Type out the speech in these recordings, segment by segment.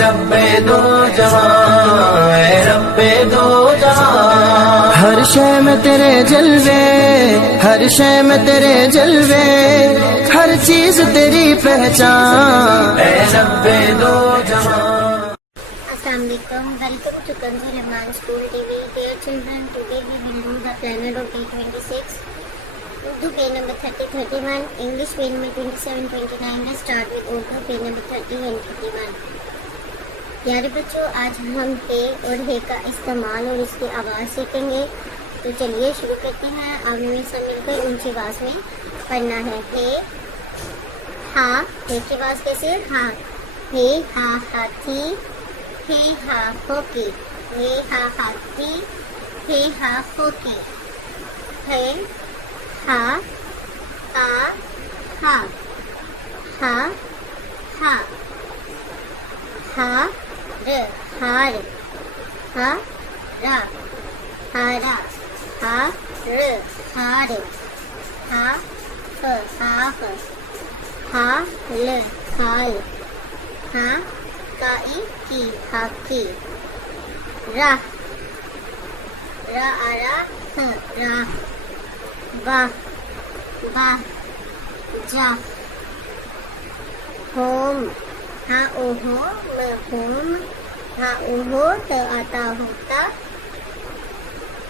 رب دو جہاں، اے رب دو جہاں، ہر شے میں تیرے جلوے، ہر شے میں تیرے جلوے، ہر چیز تیری پہچان، اے رب دو جہاں. Assalamu alaikum. Welcome to Kanzi Rahman School TV. Dear children, today we will do the planet of day 26. Urdu page number 30-31, English page number 27-29. Let's start with Urdu page number 30 and 31. پیارے بچوں، آج ہم ہے اور ہے کا استعمال اور اس کی آواز سیکھیں گے. تو چلیے شروع کرتے ہیں. آپ نے سب مل کر اونچی آواز میں پڑھنا ہے. ہے ہاں، ہے کی آواز کیسے؟ ہاں. ہے ہاں ہاتھی، ہے ہا ہوکی، ہے ہا ہاتھی، ہے ہا ہوکی. ہے ہا آ ہا، ہا ہا، ہا ر ہار، ہا را ہارا، ہا ر ہار، ہا ف ہاف، ہا ل ہال، ہا کائی کی ہاکی. را را آرا ہ را، با با جا. ہوم ہاں او ہو م ہوم، ہاں او ہو ت آتا ہوتا،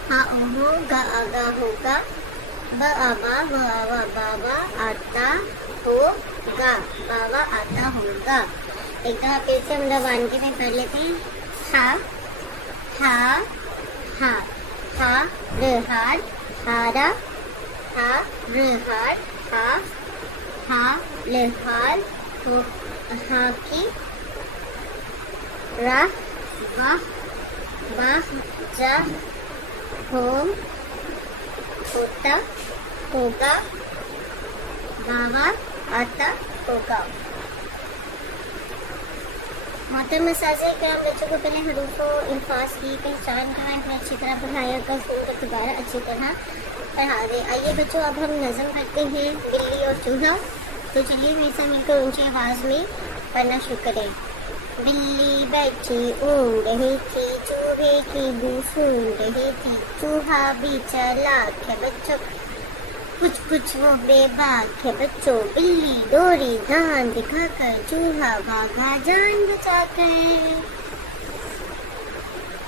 ہاں او ہو گا آگا ہوگا، ب آبا و آوا بابا آتا ہوگا، بابا آتا ہوگا. ایک دفعہ پھر سے ہم روانگی میں پڑھ لیتے ہیں. ہا ہا ہا، ہا ر ہار ہارا، ہا ر ہار ہا، ہا ل ہار ہاکی. را واہ با جا، ہوم ہوتا ہوگا، بابا آتا ہوگا. محترم اساتذہ کرام، بچوں کو پہلے حروف و الفاظ کی پہچان کرائیں، پھر اچھی طرح پڑھایا کر ان کو دوبارہ اچھی طرح پڑھا دیں. آئیے بچوں، اب ہم نظم کرتے ہیں بلی اور چوہا. تو چلیے میرے ساتھ مل کر اونچی آواز میں پڑھنا شروع کریں. بلی بیٹھی اون رہی تھی، چوہے کی بو سون رہی تھی، چوہا بھی چالاک ہے بچوں، کچھ کچھ وہ بے باک ہے بچوں. بلی دوڑی دان دکھا کر، چوہا بھاگا جان بچا کر.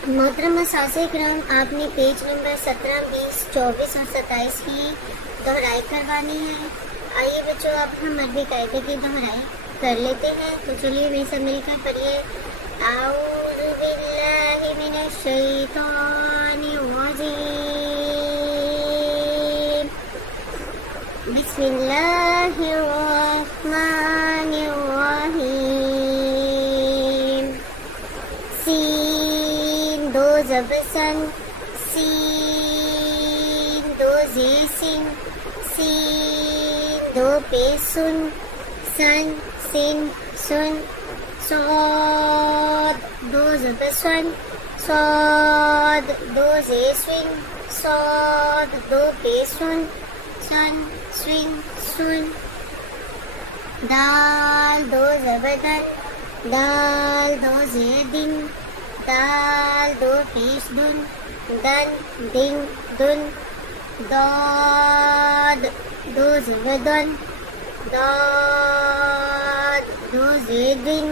محترم اساتذہ کرام، آپ نے پیج نمبر 17، 20، 24 اور 27 کی دہرائی کروانی ہے. آئیے بچوں، اب ہم عربی قاعدے کی دہرائی کر لیتے ہیں. تو چلیے میرے سے مل کر پڑھیے. اعوذ باللہ من الشیطان الرجیم، بسم اللہ الرحمن الرحیم. سین دو زبر سن، سین دو زیر سین، سین دو پیش سن، سن سن سن. صاد دو زبر سن، صاد دو زیر سن، صاد دو پیش سن، سن سن سن. دال دو زبر دن، دال دو زیر دن، دال دو پیش دن، دن دن دن. داد دو زبر دن، داد دو زیر دن،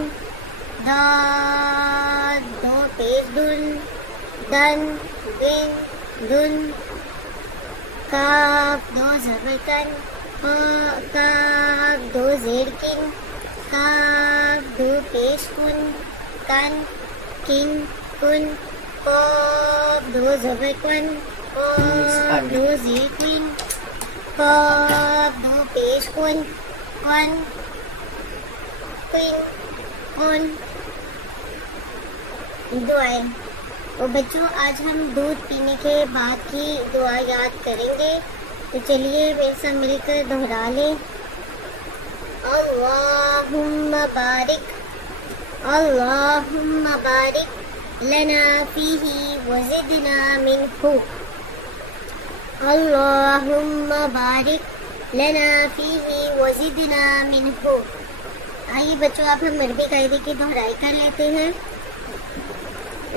داد دو پیش دن، دن دن دن. کاف دو زبر کن، کاف دو زیر کن، کاف دو پیش کن، کن کن کن. قاف دو زبر کن، قاف دو زیر کن، قاف دو پیش کن، کن کن کن. دعائیں. تو بچوں، آج ہم دودھ پینے کے بعد کی دعا یاد کریں گے. تو چلیے میرے ساتھ مل کر دہرا لیں. اللہم بارک، اللہم بارک لنا فیہ وزدنا منہ. اللہم بارک لنا فیہ وزدنا منہ. آئیے بچوں اب ہم عربی قاعدے کی دہرائی کر لیتے ہیں.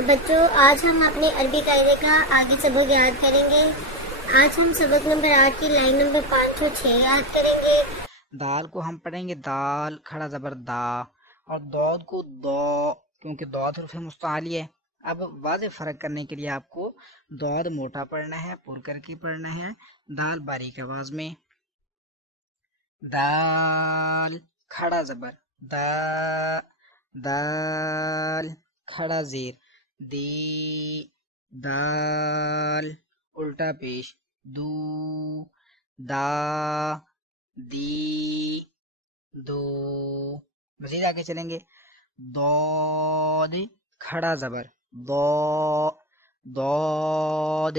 بچوں آج ہم اپنے عربی قاعدے کا آگے سبق یاد کریں گے. آج ہم سبق نمبر 8 کی لائن نمبر 5 اور 6 یاد کریں گے. دال کو ہم پڑھیں گے دال کھڑا زبر دا، اور دود کو دو، کیونکہ دود حرف مستعلی ہے. اب واضح فرق کرنے کے لیے آپ کو دود موٹا پڑھنا ہے، پر کر کے پڑھنا ہے، دال باریک آواز میں. دال کھڑا زبر دا، دال کھڑا زیر دی، دال الٹا پیش دو، دا دی دو. مزید آگے چلیں گے. دود کھڑا زبر دو، دود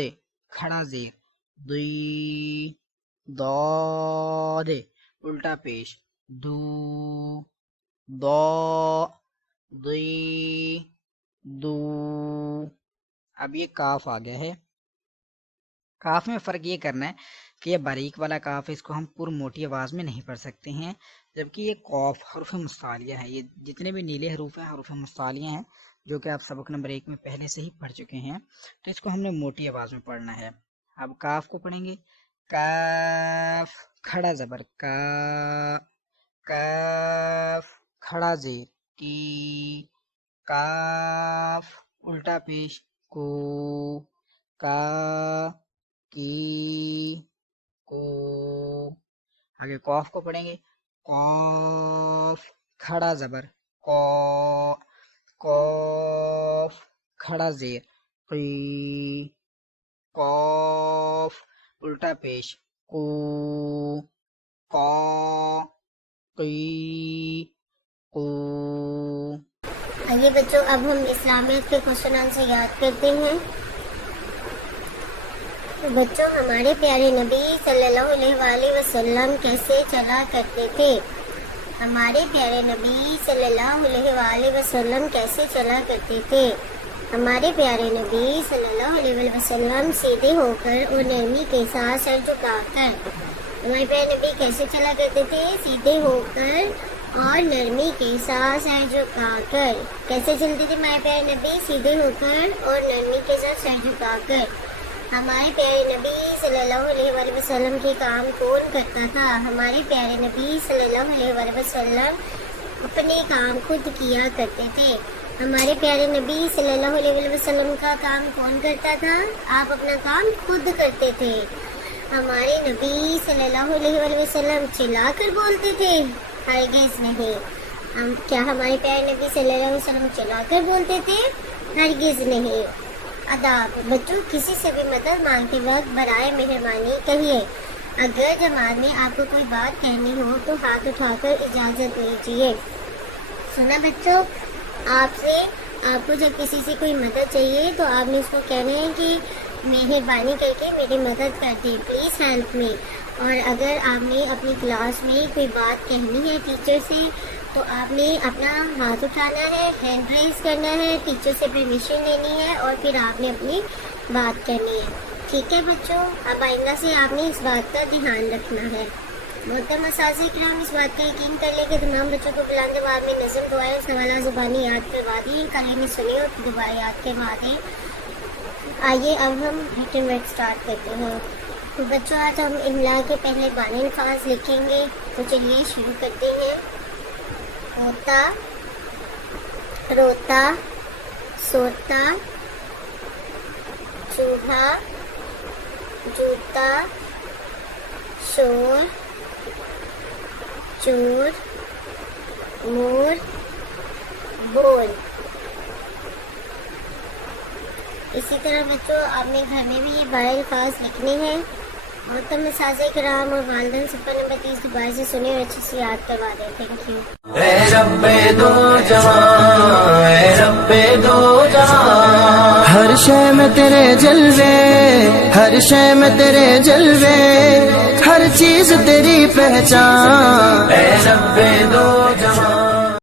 کھڑا زیر دی، دود الٹا پیش دو، دو دی دو. اب یہ کاف آ گیا ہے. کاف میں فرق یہ کرنا ہے کہ یہ باریک والا کاف ہے، اس کو ہم پر موٹی آواز میں نہیں پڑھ سکتے ہیں، جبکہ یہ قوف حروف مستعلیہ ہے. یہ جتنے بھی نیلے حروف ہیں حروف مستعلیہ ہیں، جو کہ آپ سبق نمبر 1 میں پہلے سے ہی پڑھ چکے ہیں، تو اس کو ہم نے موٹی آواز میں پڑھنا ہے. اب کاف کو پڑھیں گے. کاف کھڑا زبر کا، کاف کھڑا زیر کی، کاف الٹا پیش کو، کا کی کو. آگے قاف کو پڑھیں گے. قاف کھڑا زبر کو، قاف کھڑا زیر قی، قاف الٹا پیش کو، قا قی کو. آئیے بچوں اب ہم اسلامیت کے کوشچن آنسر یاد کرتے ہیں. بچوں ہمارے پیارے نبی صلی اللہ علیہ وآلہ وسلم کیسے چلا کرتے تھے؟ ہمارے پیارے نبی صلی اللہ علیہ وآلہ وسلم کیسے چلا کرتے تھے؟ ہمارے پیارے نبی صلی اللہ علیہ وآلہ وسلم سیدھے ہو کر اور نرمی کے ساتھ سر جھکا کر. ہمارے پیارے نبی کیسے چلا کرتے تھے؟ سیدھے ہو کر اور نرمی کے ساتھ سر جھکا کر. کیسے چلتے تھے ہمارے پیارے نبی؟ سیدھے ہو کر اور نرمی کے ساتھ سر جھکا کر. ہمارے پیارے نبی صلی اللہ علیہ وآلہ وسلم کے کام کون کرتا تھا؟ ہمارے پیارے نبی صلی اللہ علیہ وآلہ وسلم اپنے کام خود کیا کرتے تھے. ہمارے پیارے نبی صلی اللہ علیہ وآلہ وسلم کا کام کون کرتا تھا؟ آپ اپنا کام خود کرتے تھے. ہمارے نبی صلی اللہ علیہ وآلہ وسلم چلا کر بولتے تھے؟ ہرگز نہیں. کیا ہمارے پیارے نبی صلی اللہ علیہ وسلم چلا کر بولتے تھے؟ ہرگز نہیں. آداب. بچوں کسی سے بھی مدد مانگتے وقت برائے مہربانی کہیے. اگر جماعت میں آپ کو کوئی بات کہنی ہو تو ہاتھ اٹھا کر اجازت دیجیے. سنا بچوں، آپ کو جب کسی سے کوئی مدد چاہیے تو آپ نے اس کو کہنا ہے کہ مہربانی کر کے میری مدد کر دیں، پلیز ہیلپ می. اور اگر آپ نے اپنی کلاس میں کوئی بات کہنی ہے ٹیچر سے تو آپ نے اپنا ہاتھ اٹھانا ہے، ہینڈ ریز کرنا ہے، ٹیچر سے پرمیشن لینی ہے اور پھر آپ نے اپنی بات کرنی ہے. ٹھیک ہے بچوں، اب آئندہ سے آپ نے اس بات کا دھیان رکھنا ہے. محترم اساتذہ کرام، اس بات کا یقین کر لیں کہ تمام بچوں کو بلند آواز میں نظم دعائیں سوالات زبانی یاد کروا دیں، کلمے سنیں اور دعائیں یاد کروا دیں. آئیے اب ہم ریٹن ورک اسٹارٹ کرتے ہیں. تو بچوں آج ہم املا کے پہلے بانی الفاظ لکھیں گے، تو چلیے شروع کرتے ہیں. ہوتا، روتا، سوتا، چوہا، جوتا، شور، چور، مور، بول. اسی طرح بچوں آپ نے گھر میں بھی یہ 12 الفاظ لکھنے ہیں اور تم اساتذہ کرام اور والدین صفحہ نمبر 30 دوبارہ سے سنے اور اچھے سے یاد کروا دیں. Thank you. اے رب دو جہاں، اے رب دو جہاں، ہر شے میں تیرے جلوے، ہر شے میں تیرے جلوے، ہر چیز تیری پہچان. اے رب دو جہاں.